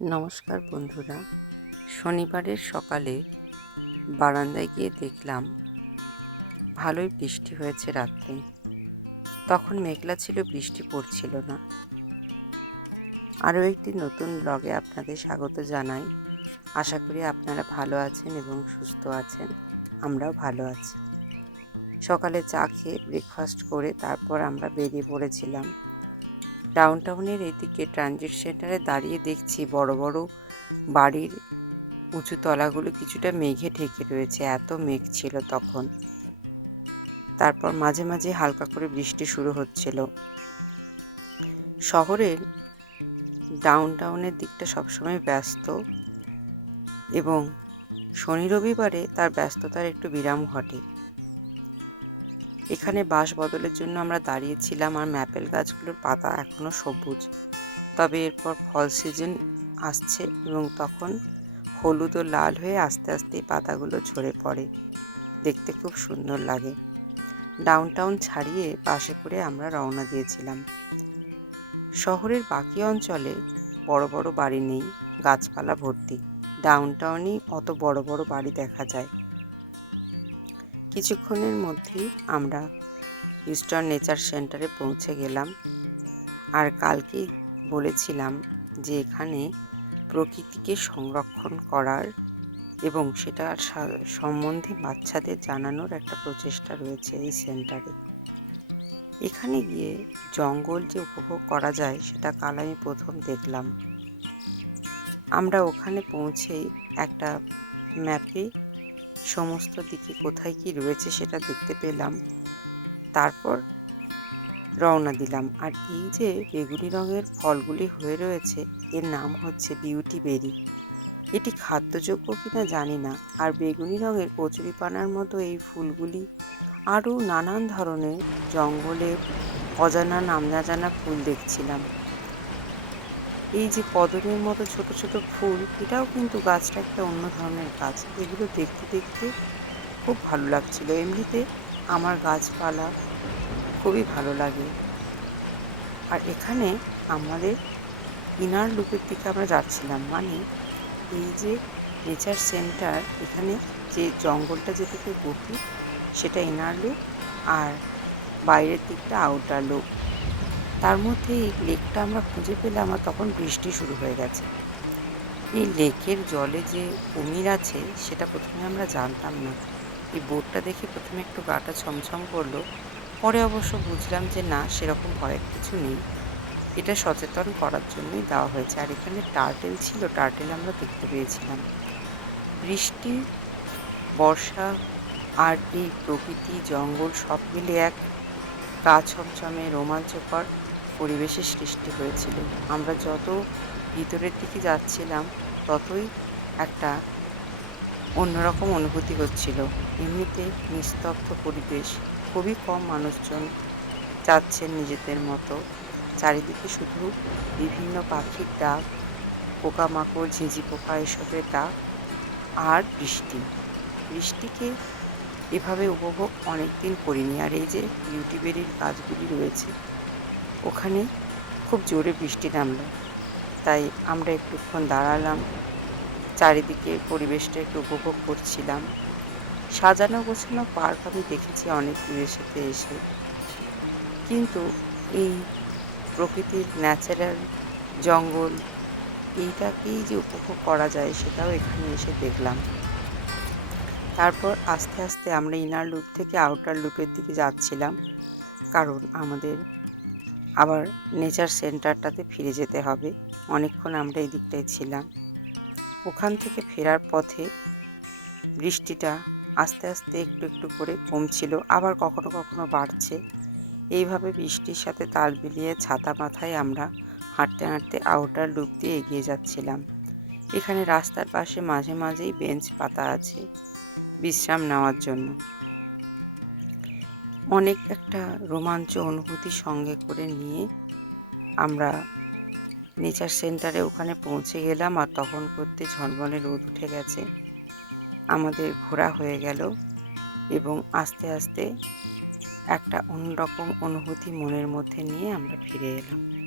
নমস্কার বন্ধুরা। শনিবারের সকালে বারান্দায় গিয়ে দেখলাম, ভালোই বৃষ্টি হয়েছে রাত্রে। তখন মেঘলা ছিল, বৃষ্টি পড়ছিল না। আরও একটি নতুন ব্লগে আপনাদের স্বাগত জানাই। আশা করি আপনারা ভালো আছেন এবং সুস্থ আছেন, আমরাও ভালো আছি। সকালে চা খেয়ে ব্রেকফাস্ট করে তারপর আমরা বেরিয়ে পড়েছিলাম। ডাউন টাউনের এদিকে ট্রানজিট সেন্টারে দাঁড়িয়ে দেখছি বড় বড় বাড়ির উঁচু তলাগুলো কিছুটা মেঘে ঢেকে রয়েছে, এত মেঘ ছিল তখন। তারপর মাঝে মাঝে হালকা করে বৃষ্টি শুরু হচ্ছিল। শহরের ডাউন টাউনের দিকটা সবসময় ব্যস্ত এবং শনি রবিবারে তার ব্যস্ততার একটু বিরাম ঘটে। এখানে বাস বদলের জন্য আমরা দাঁড়িয়েছিলাম আর ম্যাপেল গাছগুলোর পাতা এখনও সবুজ। তবে এরপর ফল সিজন আসছে এবং তখন হলুদ ও লাল হয়ে আস্তে আস্তে পাতাগুলো ঝরে পড়ে। দেখতে খুব সুন্দর লাগে। ডাউন টাউন ছাড়িয়ে বাসে করে আমরা রওনা দিয়েছিলাম। শহরের বাকি অঞ্চলে বড় বড় বাড়ি নেই, গাছপালা ভর্তি। ডাউন টাউনই অত বড় বড় বাড়ি দেখা যায়। কিছুক্ষণের মধ্যেই আমরা ইস্টার্ন নেচার সেন্টারে পৌঁছে গেলাম আর কালকেই বলেছিলাম যে এখানে প্রকৃতিকে সংরক্ষণ করার এবং সেটার সম্বন্ধে বাচ্চাদের জানানোর একটা প্রচেষ্টা রয়েছে এই সেন্টারে এখানে গিয়ে জঙ্গল যে উপভোগ করা যায় সেটা কাল আমি প্রথম দেখলাম। আমরা ওখানে পৌঁছেই একটা ম্যাপে সমস্ত দিকে কোথায় কি রয়েছে সেটা দেখতে পেলাম। তারপর রওনা দিলাম। আর এই যে বেগুনি রঙের ফলগুলি হয়ে রয়েছে, এর নাম হচ্ছে বিউটি বেরি। এটি খাদ্যযোগ্য কিনা জানি না। আর বেগুনি রঙের কচুরিপানার মতো এই ফুলগুলি আরও নানান ধরনের জঙ্গলের অজানা নাম না জানা ফুল দেখছিলাম। এই যে কদমের মতো ছোট ছোট ফুল, এটাও কিন্তু গাছটা একটা অন্য ধরনের গাছ। এগুলো দেখতে দেখতে খুব ভালো লাগছিল। এমনিতে আমার গাছপালা খুবই ভালো লাগে। আর এখানে আমাদের ইনার লুপের দিকে আমরা যাচ্ছিলাম। মানে এই যে নেচার সেন্টার, এখানে যে জঙ্গলটা যেদিকে গভীর সেটা ইনার লুপ আর বাইরের দিকটা আউটার লুপ তার মধ্যে এই লেকটা আমরা খুঁজে পেলাম আর তখন বৃষ্টি শুরু হয়ে গেছে। এই লেকের জলে যে কুমির আছে, সেটা প্রথমে আমরা জানতাম না। এই বোটটা দেখে প্রথমে একটু গাটা ছমছম করল, পরে অবশ্য বুঝলাম যে না, সেরকম ভয়ের কিছু নেই। এটা সচেতন করার জন্যই দেওয়া হয়েছে। আর এখানে টার্টেল ছিল, টার্টেল আমরা দেখতে পেয়েছিলাম। বৃষ্টি, বর্ষা আর এই প্রকৃতি, জঙ্গল সব মিলে এক গা ছমছমে রোমাঞ্চকর। পরিবেশের সৃষ্টি হয়েছিল। আমরা যত ভিতরের দিকে যাচ্ছিলাম, ততই একটা অন্যরকম অনুভূতি হচ্ছিল। এমনিতে নিস্তব্ধ পরিবেশ, খুবই কম মানুষজন যাচ্ছেন নিজেদের মতো। চারিদিকে শুধু বিভিন্ন পাখির ডাক, পোকামাকড় ঝিঁঝি পোকা এসবের ডাক আর বৃষ্টি। বৃষ্টিকে এভাবে উপভোগ অনেক দিন করিনি। আর এই যে বিউটিবেরির গাছগুলি রয়েছে ওখানে খুব জোরে বৃষ্টি নামলো। তাই আমরা একটুক্ষণ দাঁড়ালাম। চারিদিকে পরিবেশটা একটু উপভোগ করছিলাম। সাজানো গোছানো পার্ক আমি দেখেছি অনেক সাথে এসে। কিন্তু এই প্রকৃতির ন্যাচারাল জঙ্গল, এইটাকেই যে উপভোগ করা যায় সেটাও এখানে এসে দেখলাম। তারপর আস্তে আস্তে আমরা ইনার লুপ থেকে আউটার লুপের দিকে যাচ্ছিলাম। কারণ আমাদের আবার নেচার সেন্টারটাতে ফিরে যেতে হবে। অনেকক্ষণ আমরা এই দিকটায় ছিলাম। ওখান থেকে ফেরার পথে বৃষ্টিটা আস্তে আস্তে একটু একটু করে কমছিল, আবার কখনো কখনো বাড়ছে। এইভাবে বৃষ্টির সাথে তাল মিলিয়ে ছাতা মাথায় আমরা হাঁটতে হাঁটতে আউটার লুপ দিয়ে এগিয়ে যাচ্ছিলাম। এখানে রাস্তার পাশে মাঝে মাঝেই বেঞ্চ পাতা আছে, বিশ্রাম নেওয়ার জন্য। অনেক একটা রোমাঞ্চ অনুভূতি সঙ্গে করে নিয়ে আমরা নেচার সেন্টারে ওখানে পৌঁছে গেলাম আর তখন করতে ঝলমলে রোদ উঠে গেছে। আমাদের ঘোরা হয়ে গেল এবং আস্তে আস্তে একটা অন্যরকম অনুভূতি মনের মধ্যে নিয়ে আমরা ফিরে এলাম।